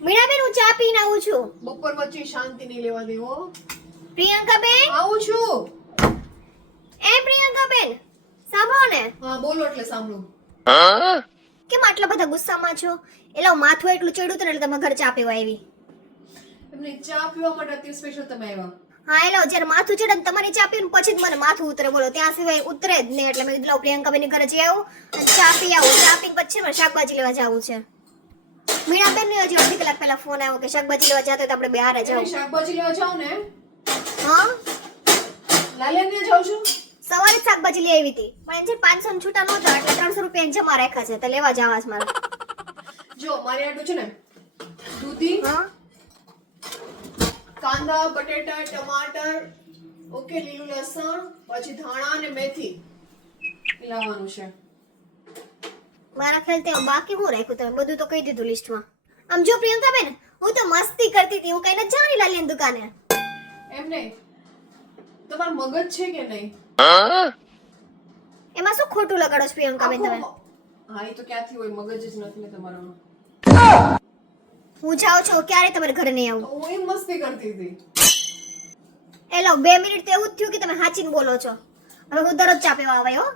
મીણાબેન હું ચા પીને આવું છું. બપોર વચ્ચે શાંતિ નહીં લેવા દેવો. પ્રિયંકાબેન આવું છું. પ્રિયંકાબેન સાંભળો ને. હા બોલો એટલે સાંભળું. કેમ આટલા બધા ગુસ્સામાં છો? એલા માથું એટલું ચડ્યું હતું ને એટલે તમે ઘર ચા પીવા આવી. એમને ચા પીવા માટે અત્યારે સ્પેશિયલ તમે આવ્યા. હા એલો જ્યારે માથું ચડે ને તમારી ચા પીને પછી જ મને માથું ઉતરે બોલો ત્યાં સિવાય ઉતરે જ નહીં એટલે મેં કીધું પ્રિયંકાબેન ની ઘરે જઈ આવું અને ચા પી આવું. ચા પીને પછી મારે શાકભાજી લેવા જવું છે. મીણાબેન ને હજી અડધી કલાક પહેલા ફોન આવ્યો કે શાકભાજી લેવા જતો તો આપણે બે હારે જાવ. શાકભાજી લેવા જાવ ને? હા લાલિયા ને જાવ છું. સવારે જ શાકભાજી લઈ આવી હતી પણ જે 500 ની છૂટા નહોતા એટલે 300 રૂપિયા જમા રાખ્યા છે તો લેવા જવા છે મારે. જો મારી આટલું છે ને દૂધી, હા કાંદા, બટેટા, ટમાટર, ઓકે, લીલું લસણ, પછી ધાણા અને મેથી લાવવાનું છે. મારા ખ્યાલથી બાકી હું રાખ્યું તમે બધું તો કહી દીધું લિસ્ટમાં. આમ જો પ્રિયંકાબેન હું તો મસ્તી કરતી હતી હું કઈ ન જાણી લાલિયાની દુકાને. એમ નહીં, તમારું મગજ છે કે નહીં? એમાં શું ખોટું લગાડો છો પ્રિયંકાબેન તમે? હા એ તો ક્યાંથી હોય, મગજ જ નથી ને તમારો. હું જાઉં છું ક્યારે તમારે ઘરે નહીં આવું. હું એમ મસ્તી કરતી હતી. એલો 2 મિનિટ તો એવું જ થયું કે તમે હાચીને બોલો છો. હવે હું દરરોજ ચા પીવા આવે હો.